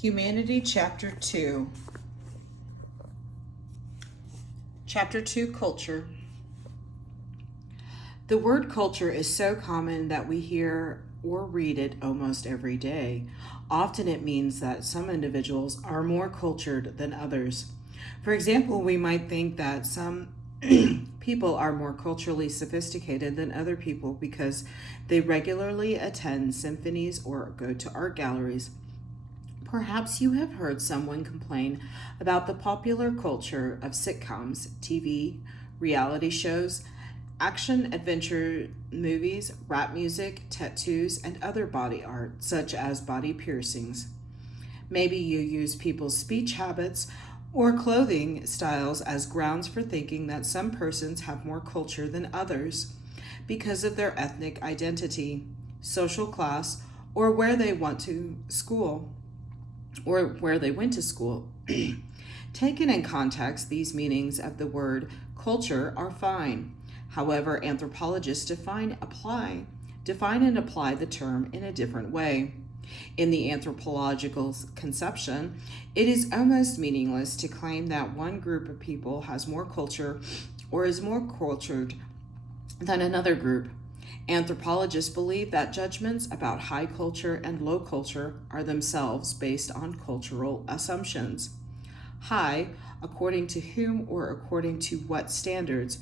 Humanity, Chapter 2. Chapter 2, Culture. The word culture is so common that we hear or read it almost every day. Often it means that some individuals are more cultured than others. For example, we might think that some people are more culturally sophisticated than other people because they regularly attend symphonies or go to art galleries. Perhaps you have heard someone complain about the popular culture of sitcoms, TV, reality shows, action adventure movies, rap music, tattoos, and other body art, such as body piercings. Maybe you use people's speech habits or clothing styles as grounds for thinking that some persons have more culture than others because of their ethnic identity, social class, or where they went to school. Taken in context, these meanings of the word culture are fine. However, anthropologists define and apply the term in a different way. In the anthropological conception, it is almost meaningless to claim that one group of people has more culture or is more cultured than another group. Anthropologists believe that judgments about high culture and low culture are themselves based on cultural assumptions. High, according to whom or according to what standards?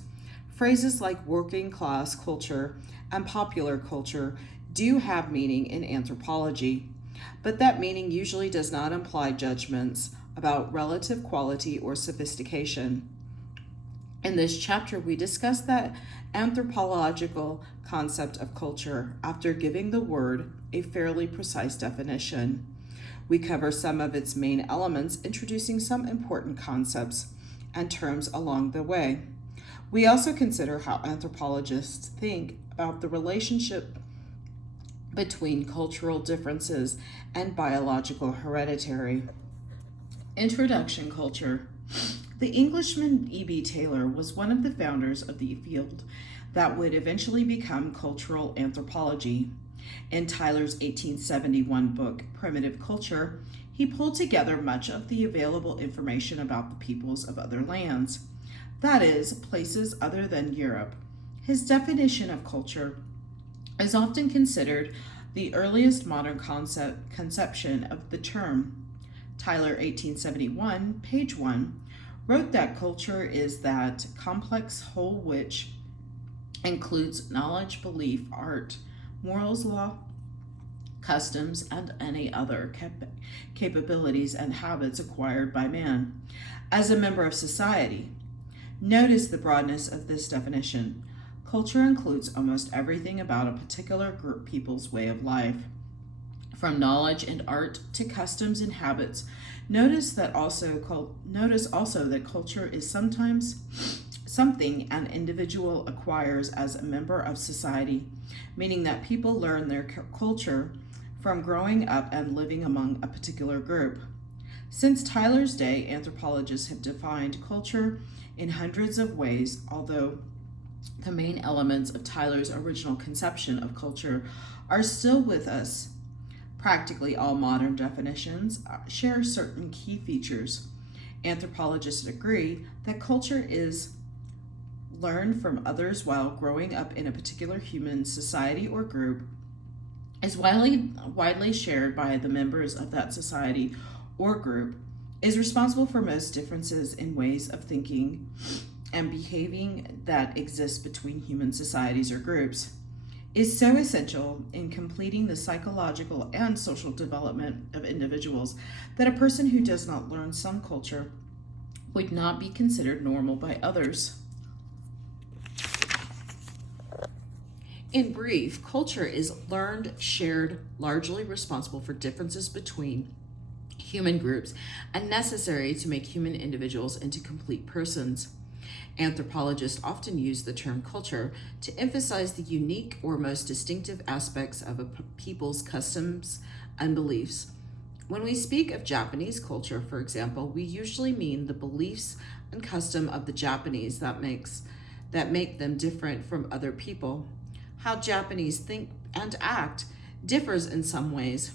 Phrases like working class culture and popular culture do have meaning in anthropology, but that meaning usually does not imply judgments about relative quality or sophistication. In this chapter, we discuss that anthropological concept of culture after giving the word a fairly precise definition. We cover some of its main elements, introducing some important concepts and terms along the way. We also consider how anthropologists think about the relationship between cultural differences and biological hereditary. Introduction. Culture. The Englishman E.B. Taylor was one of the founders of the field that would eventually become cultural anthropology. In Tyler's 1871 book, Primitive Culture, he pulled together much of the available information about the peoples of other lands, that is, places other than Europe. His definition of culture is often considered the earliest modern conception of the term. Tyler, 1871, page 1, wrote that culture is that complex whole which includes knowledge, belief, art, morals, law, customs, and any other capabilities and habits acquired by man as a member of society. Notice the broadness of this definition. Culture includes almost everything about a particular group people's way of life, from knowledge and art to customs and habits. Notice also that culture is sometimes something an individual acquires as a member of society, meaning that people learn their culture from growing up and living among a particular group. Since Tyler's day, anthropologists have defined culture in hundreds of ways, although the main elements of Tyler's original conception of culture are still with us. Practically all modern definitions share certain key features. Anthropologists agree that culture is learned from others while growing up in a particular human society or group, is widely shared by the members of that society or group, is responsible for most differences in ways of thinking and behaving that exist between human societies or groups, is so essential in completing the psychological and social development of individuals that a person who does not learn some culture would not be considered normal by others. In brief, culture is learned, shared, largely responsible for differences between human groups, and necessary to make human individuals into complete persons. Anthropologists often use the term culture to emphasize the unique or most distinctive aspects of a people's customs and beliefs. When we speak of Japanese culture, for example, we usually mean the beliefs and custom of the Japanese that make them different from other people. How Japanese think and act differs in some ways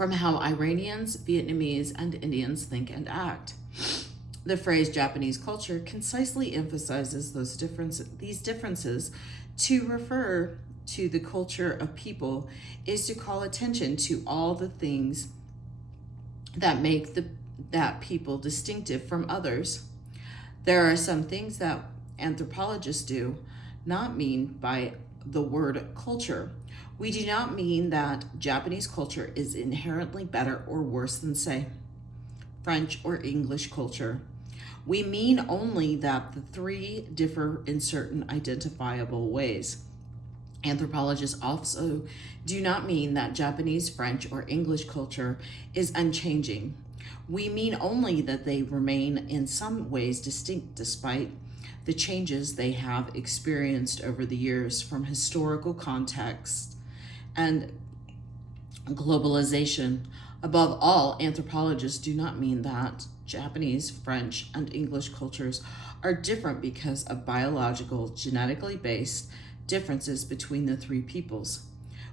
from how Iranians, Vietnamese, and Indians think and act. The phrase Japanese culture concisely emphasizes these differences. To refer to the culture of people is to call attention to all the things that make that people distinctive from others. There are some things that anthropologists do not mean by the word culture. We do not mean that Japanese culture is inherently better or worse than, say, French or English culture. We mean only that the three differ in certain identifiable ways. Anthropologists also do not mean that Japanese, French, or English culture is unchanging. We mean only that they remain in some ways distinct despite the changes they have experienced over the years from historical context and globalization. Above all, anthropologists do not mean that Japanese, French, and English cultures are different because of biological, genetically based differences between the three peoples.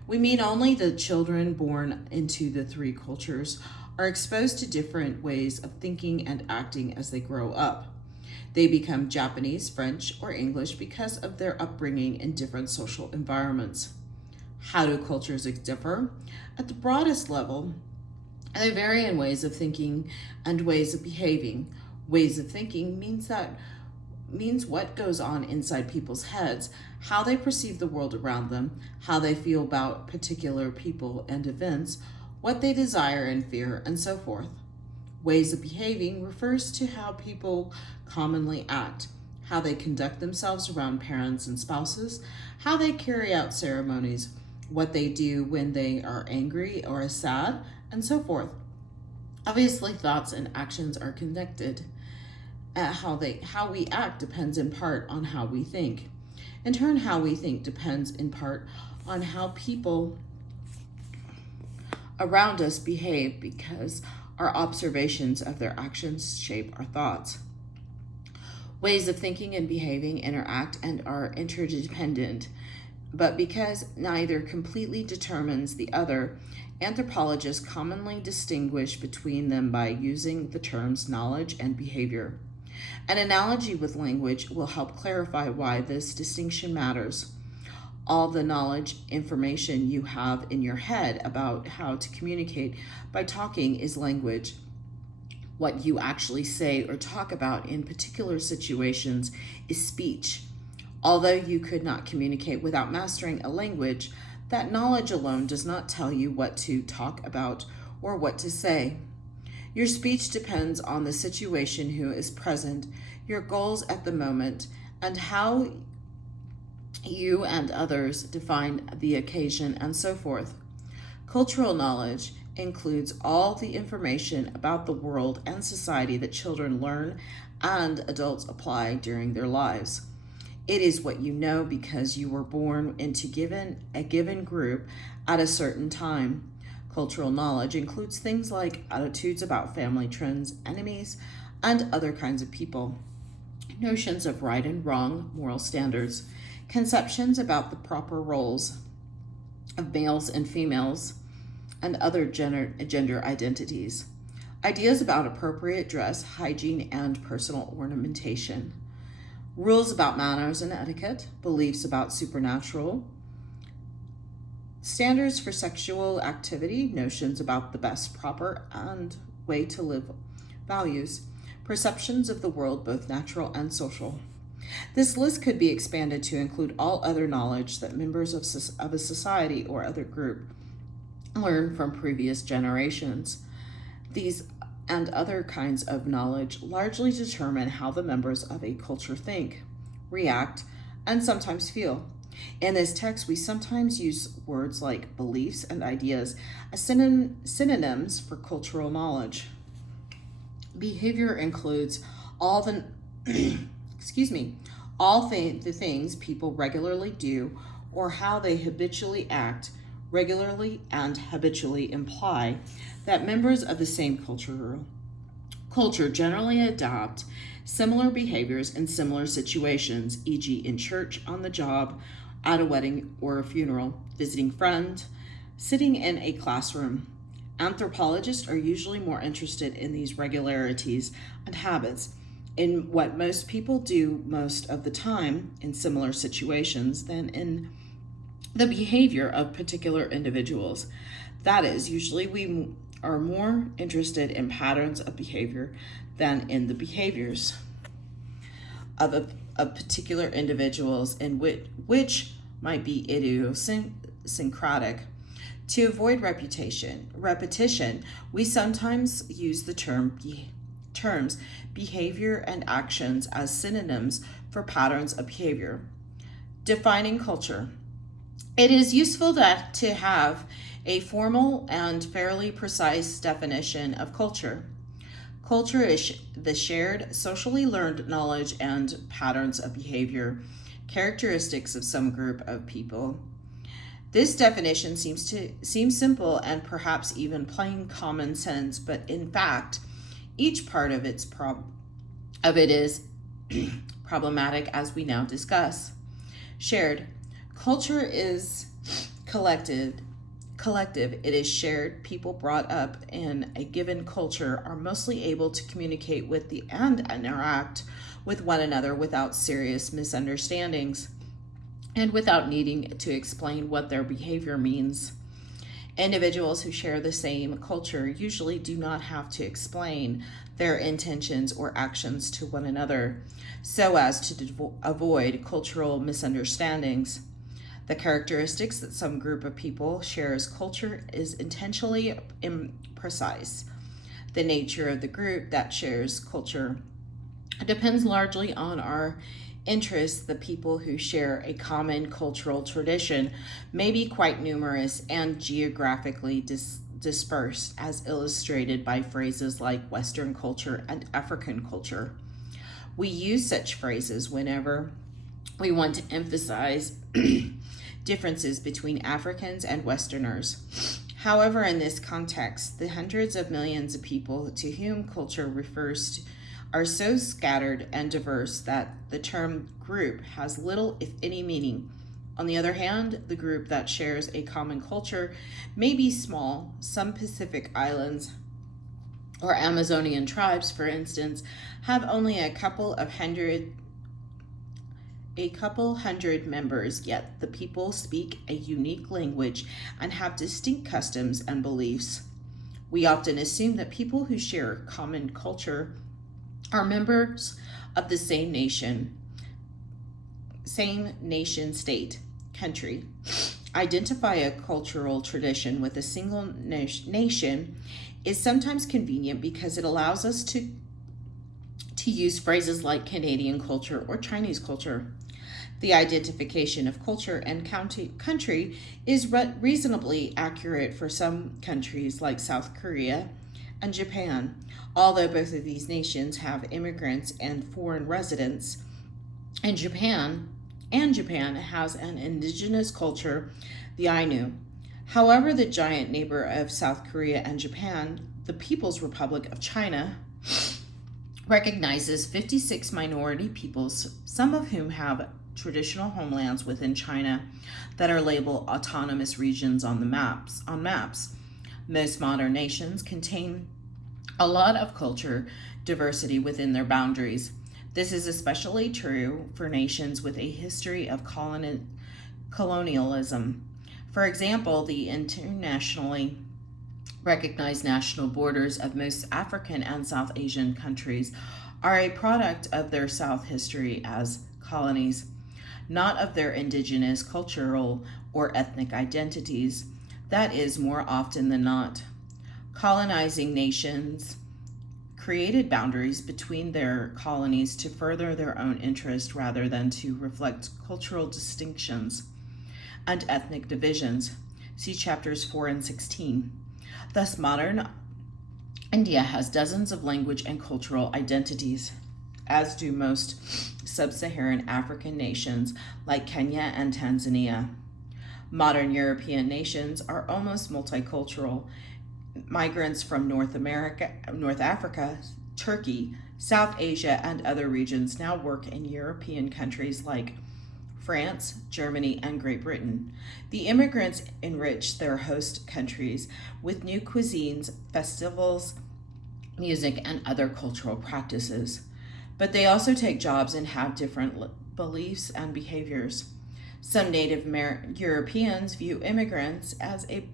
We mean only that children born into the three cultures are exposed to different ways of thinking and acting as they grow up. They become Japanese, French, or English because of their upbringing in different social environments. How do cultures differ? At the broadest level, they vary in ways of thinking and ways of behaving. Ways of thinking means what goes on inside people's heads, how they perceive the world around them, how they feel about particular people and events, what they desire and fear, and so forth. Ways of behaving refers to how people commonly act, how they conduct themselves around parents and spouses, how they carry out ceremonies, what they do when they are angry or sad, and so forth. Obviously, thoughts and actions are connected. How we act depends in part on how we think. In turn, how we think depends in part on how people around us behave, because our observations of their actions shape our thoughts. Ways of thinking and behaving interact and are interdependent, but because neither completely determines the other, anthropologists commonly distinguish between them by using the terms knowledge and behavior. An analogy with language will help clarify why this distinction matters. All the knowledge, information you have in your head about how to communicate by talking is language. What you actually say or talk about in particular situations is speech. Although you could not communicate without mastering a language, that knowledge alone does not tell you what to talk about or what to say. Your speech depends on the situation, who is present, your goals at the moment, and how you and others define the occasion, and so forth. Cultural knowledge includes all the information about the world and society that children learn and adults apply during their lives. It is what you know because you were born into a given group at a certain time. Cultural knowledge includes things like attitudes about family trends, enemies, and other kinds of people, notions of right and wrong, moral standards, conceptions about the proper roles of males and females, and other gender identities, ideas about appropriate dress, hygiene, and personal ornamentation, rules about manners and etiquette, beliefs about supernatural, standards for sexual activity, notions about the best, proper, and way to live, values, perceptions of the world, both natural and social. This list could be expanded to include all other knowledge that members of a society or other group learn from previous generations. These and other kinds of knowledge largely determine how the members of a culture think, react, and sometimes feel. In this text, we sometimes use words like beliefs and ideas as synonyms for cultural knowledge. Behavior includes all the the things people regularly do or how they habitually act. Regularly and habitually imply that members of the same culture generally adopt similar behaviors in similar situations, e.g. in church, on the job, at a wedding or a funeral, visiting friends, sitting in a classroom. Anthropologists are usually more interested in these regularities and habits, in what most people do most of the time in similar situations, than in the behavior of particular individuals. That is, usually we are more interested in patterns of behavior than in the behaviors of particular individuals, in which might be idiosyncratic. To avoid repetition, we sometimes use the terms behavior and actions as synonyms for patterns of behavior. Defining culture. It is useful to have a formal and fairly precise definition of culture. Culture is the shared, socially learned knowledge and patterns of behavior, characteristics of some group of people. This definition seems simple and perhaps even plain common sense, but in fact, each part of it is problematic, as we now discuss. Shared. Culture is collective. It is shared. People brought up in a given culture are mostly able to communicate with and interact with one another without serious misunderstandings and without needing to explain what their behavior means. Individuals who share the same culture usually do not have to explain their intentions or actions to one another so as to avoid cultural misunderstandings. The characteristics that some group of people share as culture is intentionally imprecise. The nature of the group that shares culture depends largely on our interests. The people who share a common cultural tradition may be quite numerous and geographically dispersed, as illustrated by phrases like Western culture and African culture. We use such phrases whenever we want to emphasize differences between Africans and Westerners. However, in this context, the hundreds of millions of people to whom culture refers are so scattered and diverse that the term group has little, if any, meaning. On the other hand, the group that shares a common culture may be small. Some Pacific Islands or Amazonian tribes, for instance, have only a couple hundred members, yet the people speak a unique language and have distinct customs and beliefs. We often assume that people who share common culture are members of the same nation state, country. Identify a cultural tradition with a single nation is sometimes convenient because it allows us to use phrases like Canadian culture or Chinese culture. The identification of culture and country is reasonably accurate for some countries like South Korea and Japan. Although both of these nations have immigrants and foreign residents, and Japan has an indigenous culture, the Ainu. However, the giant neighbor of South Korea and Japan, the People's Republic of China, recognizes 56 minority peoples, some of whom have traditional homelands within China that are labeled autonomous regions on maps. Most modern nations contain a lot of culture diversity within their boundaries. This is especially true for nations with a history of colonialism. For example, the internationally recognized national borders of most African and South Asian countries are a product of their South history as colonies, not of their indigenous cultural or ethnic identities. That is, more often than not, colonizing nations created boundaries between their colonies to further their own interest rather than to reflect cultural distinctions and ethnic divisions. See chapters 4 and 16. Thus, modern India has dozens of language and cultural identities, as do most sub-Saharan African nations like Kenya and Tanzania. Modern European nations are almost multicultural. Migrants from North Africa, Turkey, South Asia, and other regions now work in European countries like France, Germany, and Great Britain. The immigrants enriched their host countries with new cuisines, festivals, music, and other cultural practices. But they also take jobs and have different beliefs and behaviors. Some Native Europeans view immigrants as a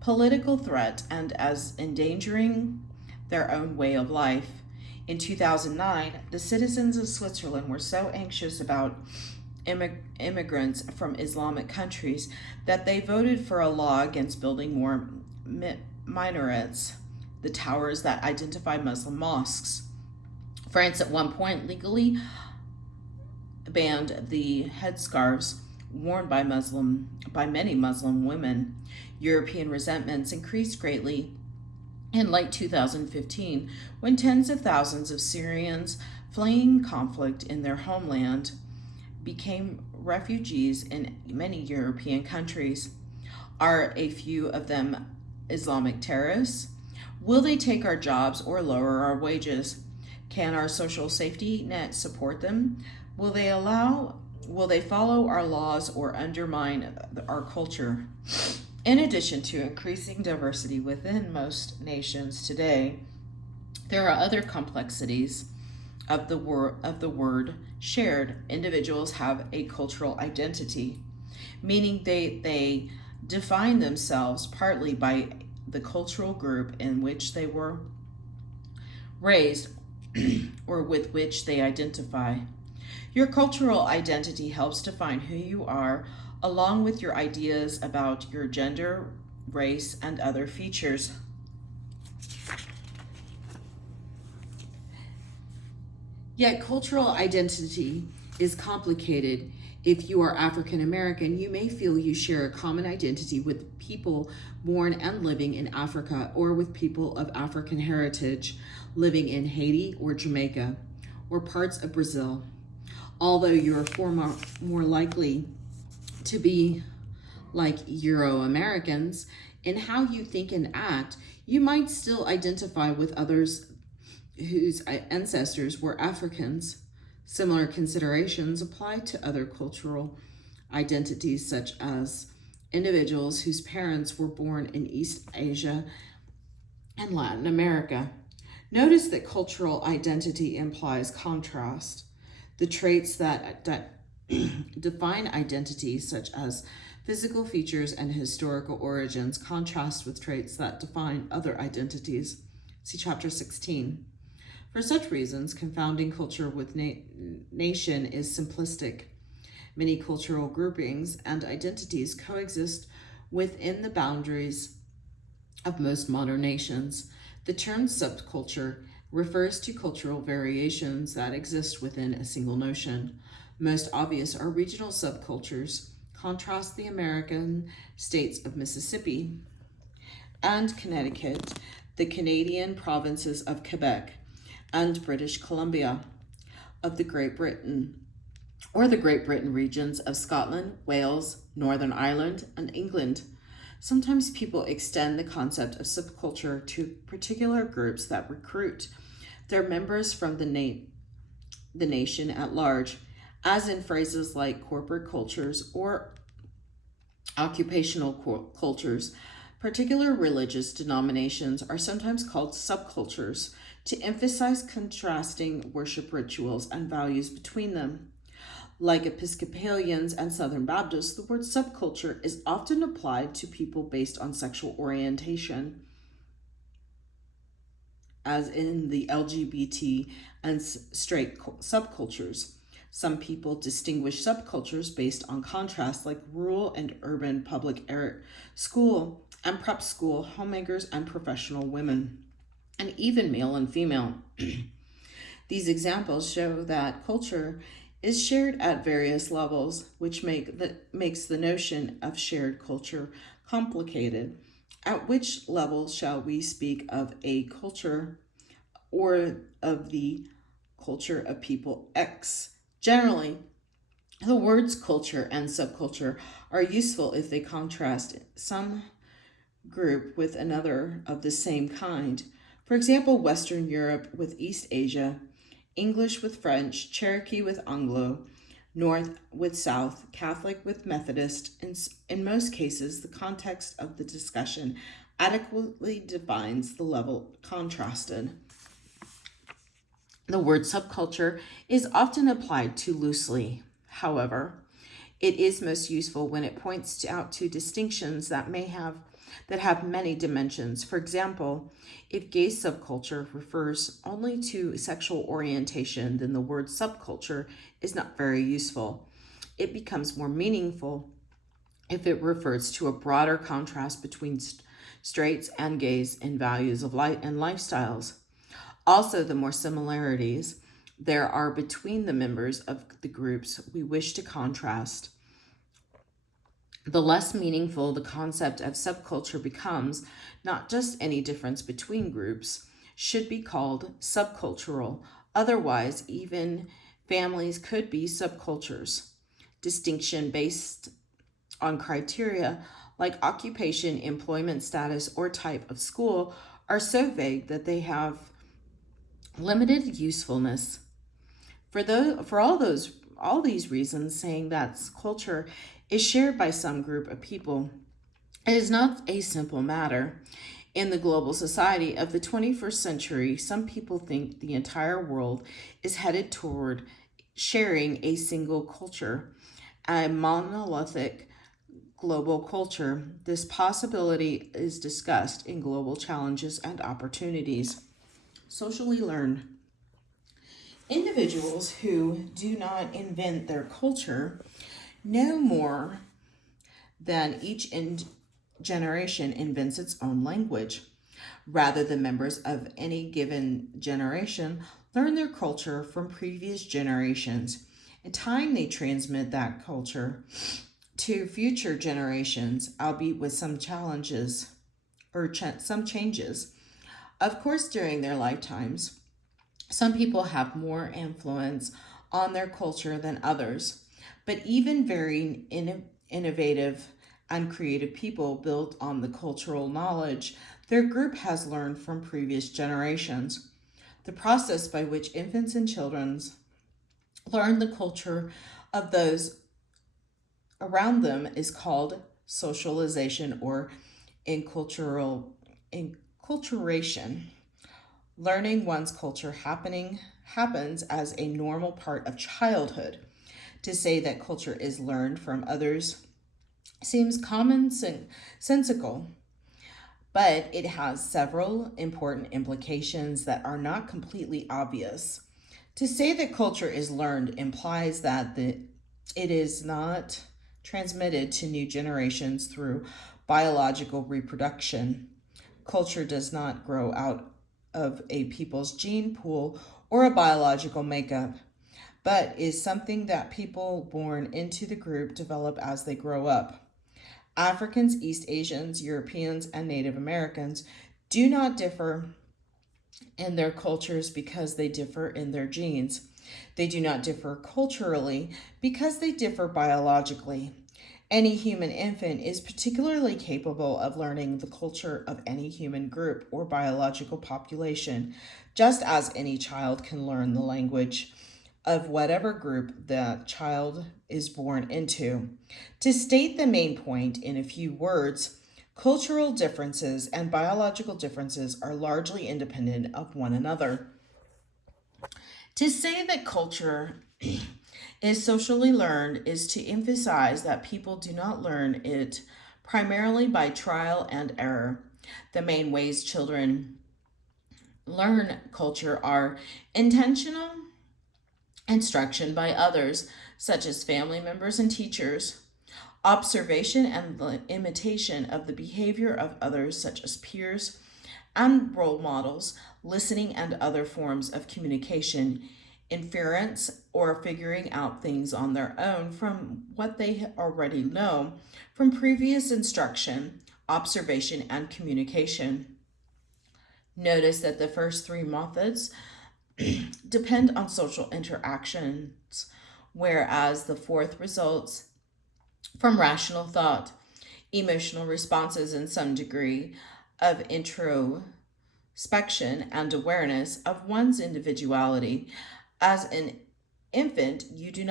political threat and as endangering their own way of life. In 2009, the citizens of Switzerland were so anxious about immigrants from Islamic countries that they voted for a law against building more minarets, the towers that identify Muslim mosques. France at one point legally banned the headscarves worn by many Muslim women. European resentments increased greatly in late 2015 when tens of thousands of Syrians fleeing conflict in their homeland became refugees in many European countries. Are a few of them Islamic terrorists? Will they take our jobs or lower our wages? Can our social safety net support them? Will they follow our laws or undermine our culture? In addition to increasing diversity within most nations today, there are other complexities of the word shared. Individuals have a cultural identity, meaning they define themselves partly by the cultural group in which they were raised or with which they identify. Your cultural identity helps define who you are, along with your ideas about your gender, race, and other features. Yet cultural identity is complicated. If you are African American, you may feel you share a common identity with people born and living in Africa, or with people of African heritage living in Haiti or Jamaica or parts of Brazil. Although you're more likely to be like Euro-Americans in how you think and act, you might still identify with others whose ancestors were Africans. Similar considerations apply to other cultural identities, such as individuals whose parents were born in East Asia and Latin America. Notice that cultural identity implies contrast. The traits that define identity, such as physical features and historical origins, contrast with traits that define other identities. See Chapter 16. For such reasons, confounding culture with nation is simplistic. Many cultural groupings and identities coexist within the boundaries of most modern nations. The term subculture refers to cultural variations that exist within a single notion. Most obvious are regional subcultures. Contrast the American states of Mississippi and Connecticut, the Canadian provinces of Quebec and British Columbia, of the Great Britain, or the Great Britain regions of Scotland, Wales, Northern Ireland, and England. Sometimes people extend the concept of subculture to particular groups that recruit their members from the nation at large, as in phrases like corporate cultures or occupational cultures. Particular religious denominations are sometimes called subcultures to emphasize contrasting worship rituals and values between them. Like Episcopalians and Southern Baptists, the word subculture is often applied to people based on sexual orientation, as in the LGBT and straight subcultures. Some people distinguish subcultures based on contrast, like rural and urban public school and prep school, homemakers and professional women, and even male and female. These examples show that culture is shared at various levels, which makes the notion of shared culture complicated. At which level shall we speak of a culture or of the culture of people X? Generally, the words culture and subculture are useful if they contrast some group with another of the same kind. For example, Western Europe with East Asia, English with French, Cherokee with Anglo, North with South, Catholic with Methodist. In most cases, the context of the discussion adequately defines the level contrasted. The word subculture is often applied too loosely. However, it is most useful when it points out to distinctions that have many dimensions. For example, if gay subculture refers only to sexual orientation, then the word subculture is not very useful. It becomes more meaningful if it refers to a broader contrast between straights and gays in values of life and lifestyles. Also, the more similarities there are between the members of the groups we wish to contrast, the less meaningful the concept of subculture becomes. Not just any difference between groups should be called subcultural. Otherwise, even families could be subcultures. Distinction based on criteria like occupation, employment status, or type of school are so vague that they have limited usefulness. For all these reasons, saying that culture is shared by some group of people, it is not a simple matter. In the global society of the 21st century, some people think the entire world is headed toward sharing a single culture, a monolithic global culture. This possibility is discussed in Global Challenges and Opportunities. Socially learned. Individuals who do not invent their culture know more than each generation invents its own language. Rather, the members of any given generation learn their culture from previous generations. In time, they transmit that culture to future generations, albeit with some challenges or some changes. Of course, during their lifetimes, some people have more influence on their culture than others, but even very innovative and creative people build on the cultural knowledge their group has learned from previous generations. The process by which infants and children learn the culture of those around them is called socialization or enculturation. Learning one's culture happens as a normal part of childhood. To say that culture is learned from others seems commonsensical, but it has several important implications that are not completely obvious. To say that culture is learned implies that it is not transmitted to new generations through biological reproduction. Culture does not grow out of a people's gene pool or a biological makeup, but is something that people born into the group develop as they grow up. Africans, East Asians, Europeans, and Native Americans do not differ in their cultures because they differ in their genes. They do not differ culturally because they differ biologically. Any human infant is particularly capable of learning the culture of any human group or biological population, just as any child can learn the language of whatever group that child is born into. To state the main point in a few words, cultural differences and biological differences are largely independent of one another. To say that culture is socially learned is to emphasize that people do not learn it primarily by trial and error. The main ways children learn culture are intentional instruction by others, such as family members and teachers, observation and the imitation of the behavior of others, such as peers and role models, listening and other forms of communication, inference or figuring out things on their own from what they already know from previous instruction, observation, and communication. Notice that the first three methods depend on social interactions, whereas the fourth results from rational thought, emotional responses, and some degree of introspection and awareness of one's individuality as an infant, you did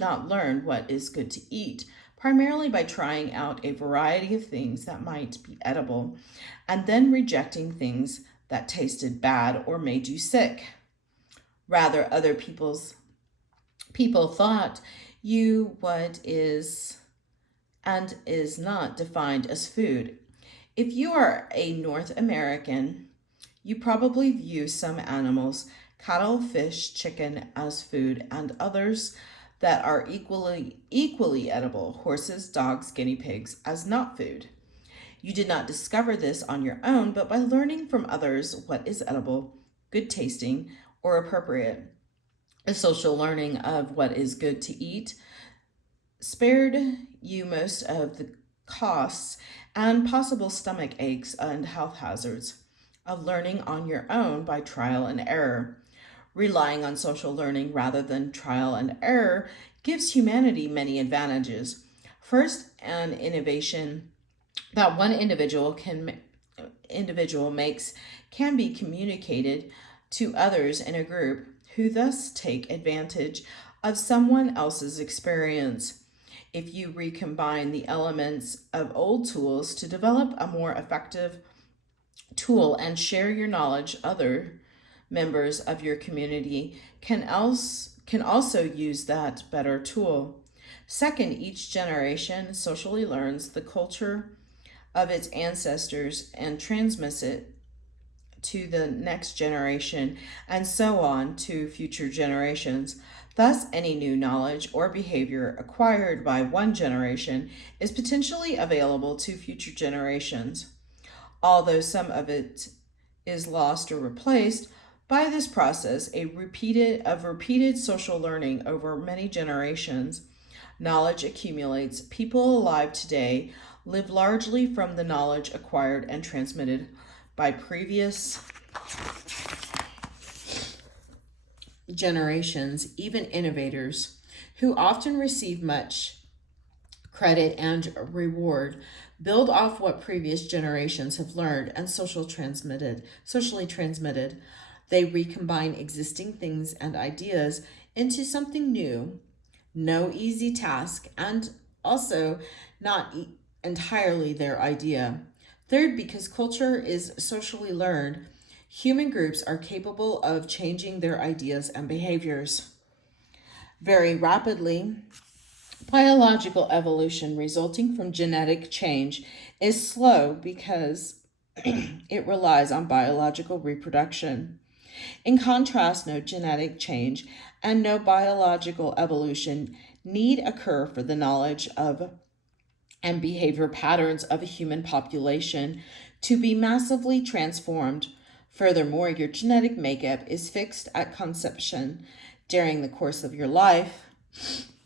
not learn what is good to eat, primarily by trying out a variety of things that might be edible, and then rejecting things that tasted bad or made you sick. Rather, other people thought you what is and is not defined as food. If you are a North American, you probably view some animals, cattle, fish, chicken, as food, and others that are equally edible, horses, dogs, guinea pigs, as not food. You did not discover this on your own, but by learning from others what is edible, good tasting, or appropriate. A social learning of what is good to eat spared you most of the costs and possible stomach aches and health hazards of learning on your own by trial and error. Relying on social learning rather than trial and error gives humanity many advantages. First, an innovation that one individual makes can be communicated to others in a group who thus take advantage of someone else's experience. If you recombine the elements of old tools to develop a more effective tool and share your knowledge, other members of your community can also use that better tool. Second, each generation socially learns the culture of its ancestors and transmits it to the next generation, and so on to future generations. Thus, any new knowledge or behavior acquired by one generation is potentially available to future generations. Although some of it is lost or replaced, by this process of repeated social learning over many generations, knowledge accumulates. People alive today live largely from the knowledge acquired and transmitted by previous generations, even innovators, who often receive much credit and reward, build off what previous generations have learned and socially transmitted. They recombine existing things and ideas into something new. No easy task, and also not entirely their idea. Third, because culture is socially learned, human groups are capable of changing their ideas and behaviors very rapidly. Biological evolution resulting from genetic change is slow because it relies on biological reproduction. In contrast, no genetic change and no biological evolution need occur for the knowledge of and behavior patterns of a human population to be massively transformed. Furthermore, your genetic makeup is fixed at conception during the course of your life.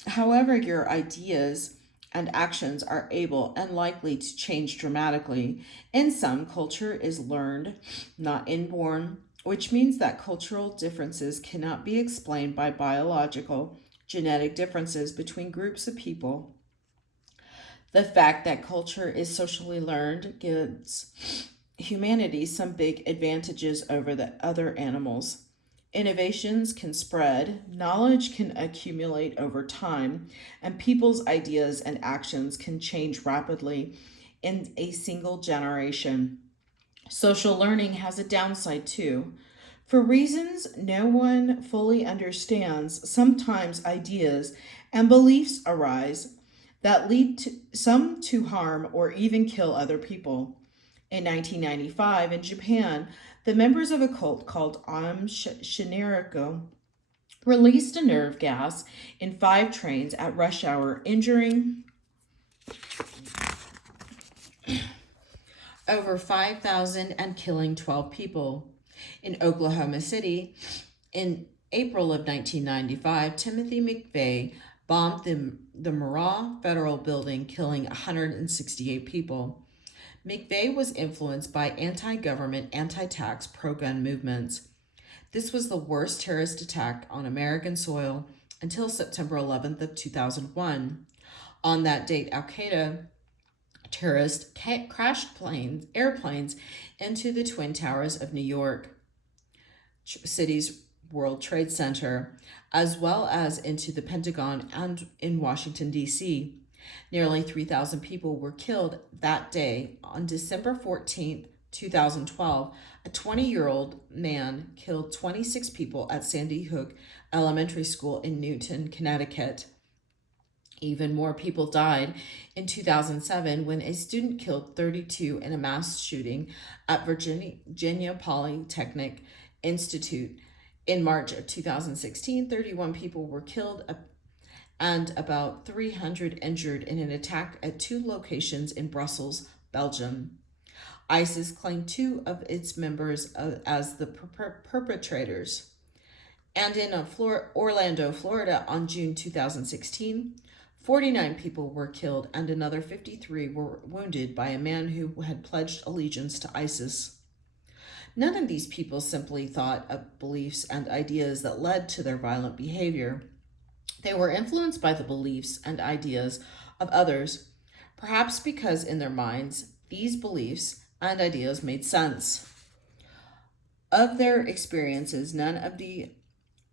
However, your ideas and actions are able and likely to change dramatically. In some, culture is learned, not inborn, which means that cultural differences cannot be explained by biological, genetic differences between groups of people. The fact that culture is socially learned gives humanity some big advantages over the other animals. Innovations can spread, knowledge can accumulate over time, and people's ideas and actions can change rapidly in a single generation. Social learning has a downside too. For reasons no one fully understands, sometimes ideas and beliefs arise that lead to some to harm or even kill other people. In 1995, in Japan, the members of a cult called Shinriko released a nerve gas in 5 trains at rush hour, injuring over 5,000 and killing 12 people. In Oklahoma City, in April of 1995, Timothy McVeigh bombed the Murrah Federal Building, killing 168 people. McVeigh was influenced by anti-government, anti-tax, pro-gun movements. This was the worst terrorist attack on American soil until September 11th of 2001. On that date, Al-Qaeda terrorists crashed airplanes into the Twin Towers of New York City's World Trade Center, as well as into the Pentagon and in Washington, D.C. Nearly 3,000 people were killed that day. On December 14th, 2012, a 20-year-old man killed 26 people at Sandy Hook Elementary School in Newton, Connecticut. Even more people died in 2007 when a student killed 32 in a mass shooting at Virginia Polytechnic Institute. In March of 2016, 31 people were killed and about 300 injured in an attack at 2 locations in Brussels, Belgium. ISIS claimed 2 of its members as the perpetrators. And in Orlando, Florida, on June 2016, 49 people were killed and another 53 were wounded by a man who had pledged allegiance to ISIS. None of these people simply thought of beliefs and ideas that led to their violent behavior. They were influenced by the beliefs and ideas of others, perhaps because in their minds, these beliefs and ideas made sense. Of their experiences, none of the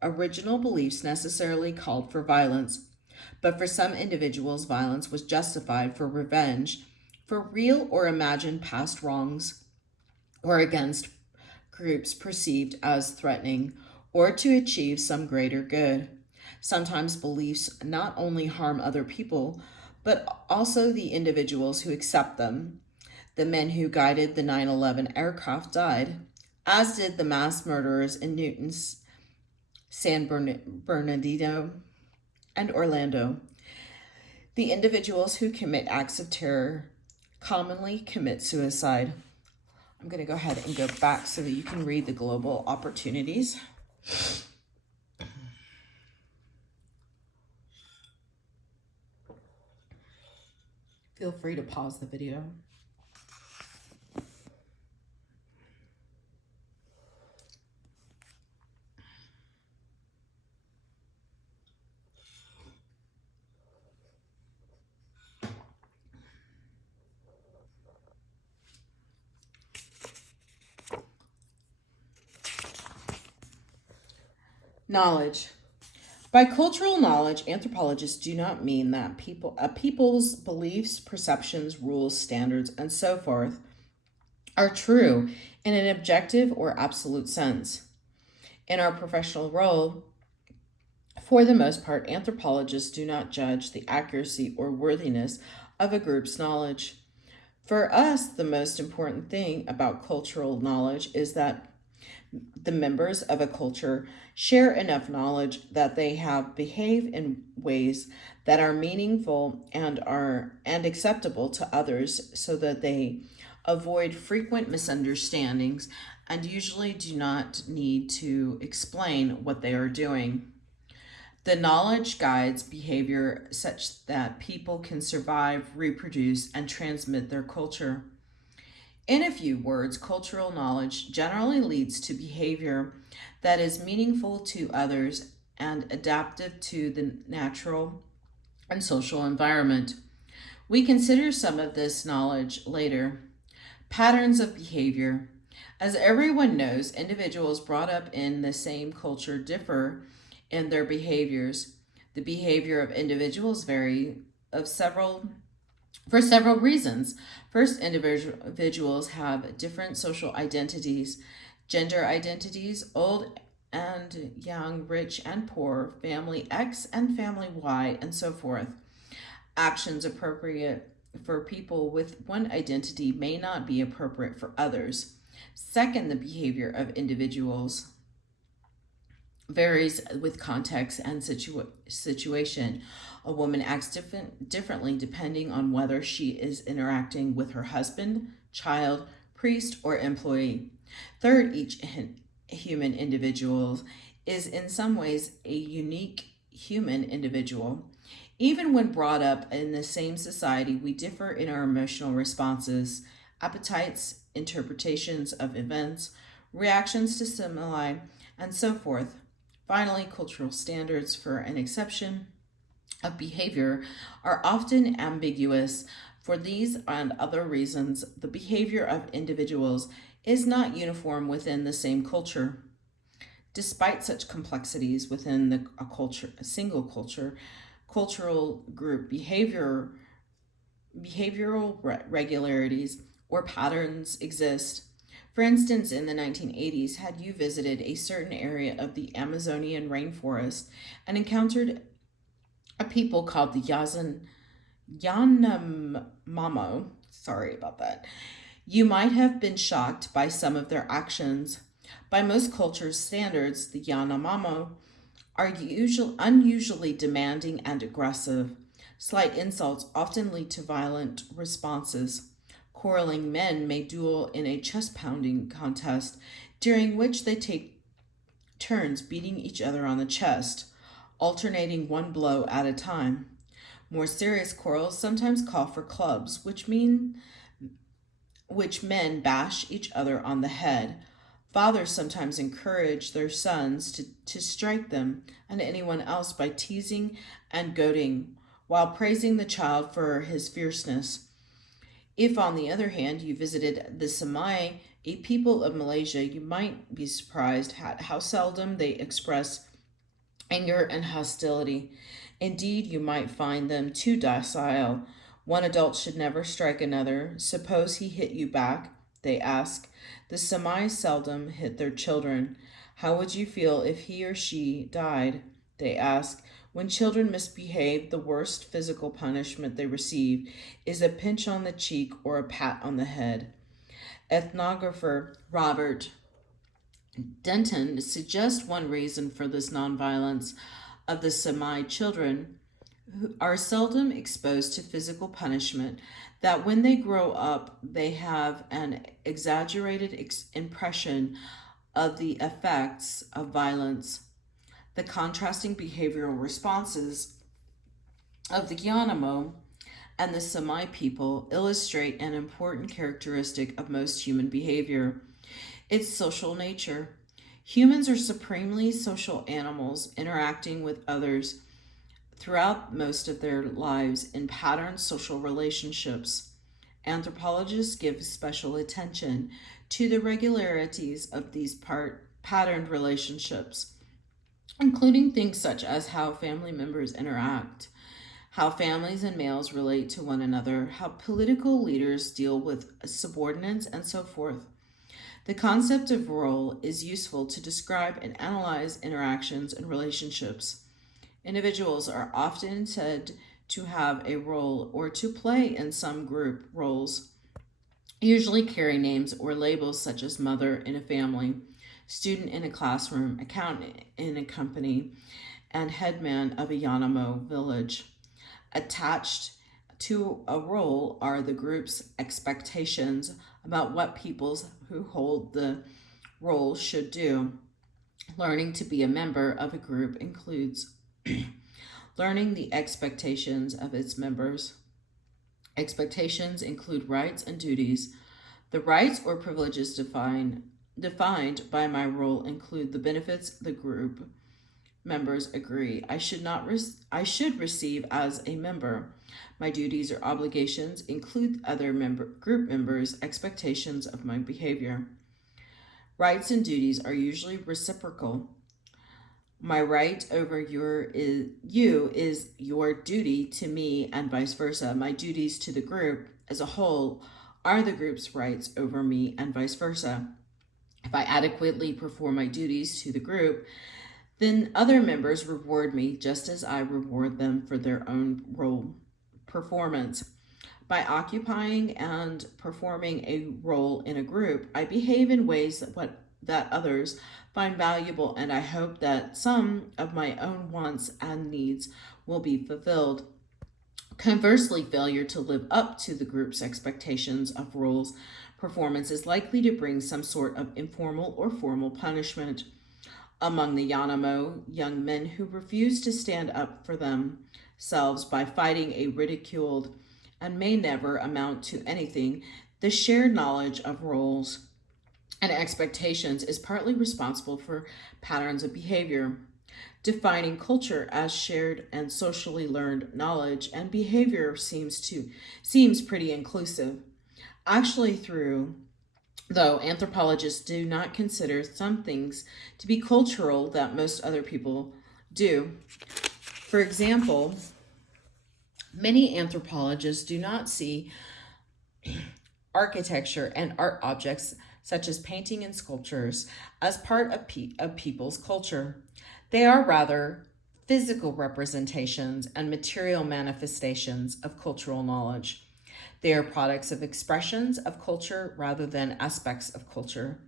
original beliefs necessarily called for violence, but for some individuals, violence was justified for revenge, for real or imagined past wrongs, or against groups perceived as threatening, or to achieve some greater good. Sometimes beliefs not only harm other people, but also the individuals who accept them. The men who guided the 9/11 aircraft died, as did the mass murderers in Newton's, San Bernardino, and Orlando. The individuals who commit acts of terror commonly commit suicide. I'm going to go ahead and go back so that you can read the global opportunities. Feel free to pause the video. Knowledge. By cultural knowledge, anthropologists do not mean that a people's beliefs, perceptions, rules, standards, and so forth are true in an objective or absolute sense. In our professional role, for the most part, anthropologists do not judge the accuracy or worthiness of a group's knowledge. For us, the most important thing about cultural knowledge is that the members of a culture share enough knowledge that they behave in ways that are meaningful and acceptable to others, so that they avoid frequent misunderstandings and usually do not need to explain what they are doing. The knowledge guides behavior such that people can survive, reproduce, and transmit their culture. In a few words, cultural knowledge generally leads to behavior that is meaningful to others and adaptive to the natural and social environment. We consider some of this knowledge later. Patterns of behavior. As everyone knows, individuals brought up in the same culture differ in their behaviors. The behavior of individuals vary for several reasons. First, individuals have different social identities, gender identities, old and young, rich and poor, family X and family Y, and so forth. Actions appropriate for people with one identity may not be appropriate for others. Second, the behavior of individuals varies with context and situation. A woman acts differently depending on whether she is interacting with her husband, child, priest, or employee. Third, each human individual is in some ways a unique human individual. Even when brought up in the same society, we differ in our emotional responses, appetites, interpretations of events, reactions to stimuli, and so forth. Finally, cultural standards for an exception of behavior are often ambiguous. For these and other reasons, the behavior of individuals is not uniform within the same culture. Despite such complexities within a single cultural group, behavioral regularities or patterns exist. For instance, in the 1980s, had you visited a certain area of the Amazonian rainforest and encountered a people called the Yanomamo, sorry about that, you might have been shocked by some of their actions. By most cultures' standards, the Yanomamo are unusually demanding and aggressive. Slight insults often lead to violent responses. Quarreling men may duel in a chest pounding contest, during which they take turns beating each other on the chest, alternating one blow at a time. More serious quarrels sometimes call for clubs, which men bash each other on the head. Fathers sometimes encourage their sons to strike them and anyone else by teasing and goading, while praising the child for his fierceness. If, on the other hand, you visited the Semai, a people of Malaysia, you might be surprised at how seldom they express anger and hostility. Indeed, you might find them too docile. One adult should never strike another. Suppose he hit you back, they ask. The Semai seldom hit their children. How would you feel if he or she died? They ask. When children misbehave, the worst physical punishment they receive is a pinch on the cheek or a pat on the head. Ethnographer Robert Denton suggests one reason for this nonviolence of the Semai children who are seldom exposed to physical punishment, that when they grow up, they have an exaggerated impression of the effects of violence. The contrasting behavioral responses of the Yanomamo and the Semai people illustrate an important characteristic of most human behavior: its social nature. Humans are supremely social animals, interacting with others throughout most of their lives in patterned social relationships. Anthropologists give special attention to the regularities of these patterned relationships, including things such as how family members interact, how families and males relate to one another, how political leaders deal with subordinates, and so forth. The concept of role is useful to describe and analyze interactions and relationships. Individuals are often said to have a role or to play in some group roles, usually carry names or labels such as mother in a family, student in a classroom, accountant in a company, and headman of a Yanomamo village. Attached to a role are the group's expectations about what people who hold the role should do. Learning to be a member of a group includes learning the expectations of its members. Expectations include rights and duties. The rights or privileges defined by my role include the benefits the group members agree I should receive as a member. My duties or obligations include other group members' expectations of my behavior. Rights and duties are usually reciprocal. My right over you is your duty to me, and vice versa. My duties to the group as a whole are the group's rights over me, and vice versa. If I adequately perform my duties to the group, then other members reward me just as I reward them for their own role performance. By occupying and performing a role in a group, I behave in ways that others find valuable, and I hope that some of my own wants and needs will be fulfilled. Conversely, failure to live up to the group's expectations of roles performance is likely to bring some sort of informal or formal punishment. Among the Yanomamo, young men who refuse to stand up for themselves by fighting a ridiculed and may never amount to anything, the shared knowledge of roles and expectations is partly responsible for patterns of behavior. Defining culture as shared and socially learned knowledge and behavior seems pretty inclusive. Actually, through though anthropologists do not consider some things to be cultural that most other people do. For example, many anthropologists do not see architecture and art objects such as painting and sculptures as part of people's culture. They are rather physical representations and material manifestations of cultural knowledge. They are products of expressions of culture rather than aspects of culture.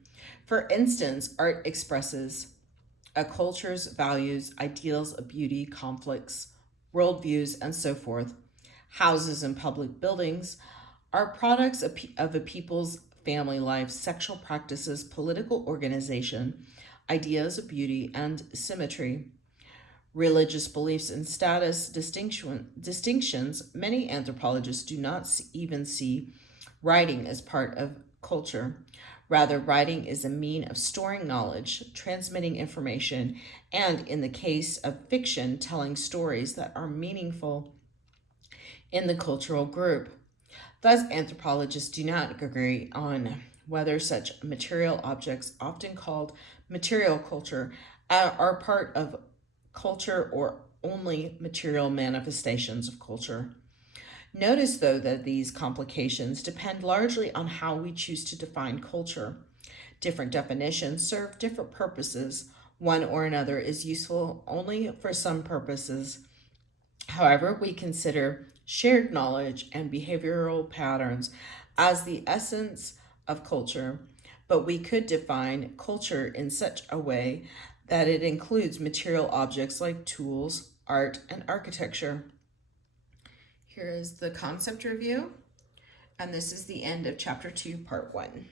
For instance, art expresses a culture's values, ideals of beauty, conflicts, worldviews, and so forth. Houses and public buildings are products of a people's family life, sexual practices, political organization, ideas of beauty, and symmetry. Religious beliefs and status distinctions, many anthropologists do not even see writing as part of culture. Rather, writing is a mean of storing knowledge, transmitting information, and in the case of fiction, telling stories that are meaningful in the cultural group. Thus, anthropologists do not agree on whether such material objects, often called material culture, are part of culture or only material manifestations of culture. Notice, though, that these complications depend largely on how we choose to define culture. Different definitions serve different purposes. One or another is useful only for some purposes. However, we consider shared knowledge and behavioral patterns as the essence of culture, but we could define culture in such a way that it includes material objects like tools, art, and architecture. Here is the concept review, and this is the end of Chapter 2, Part 1.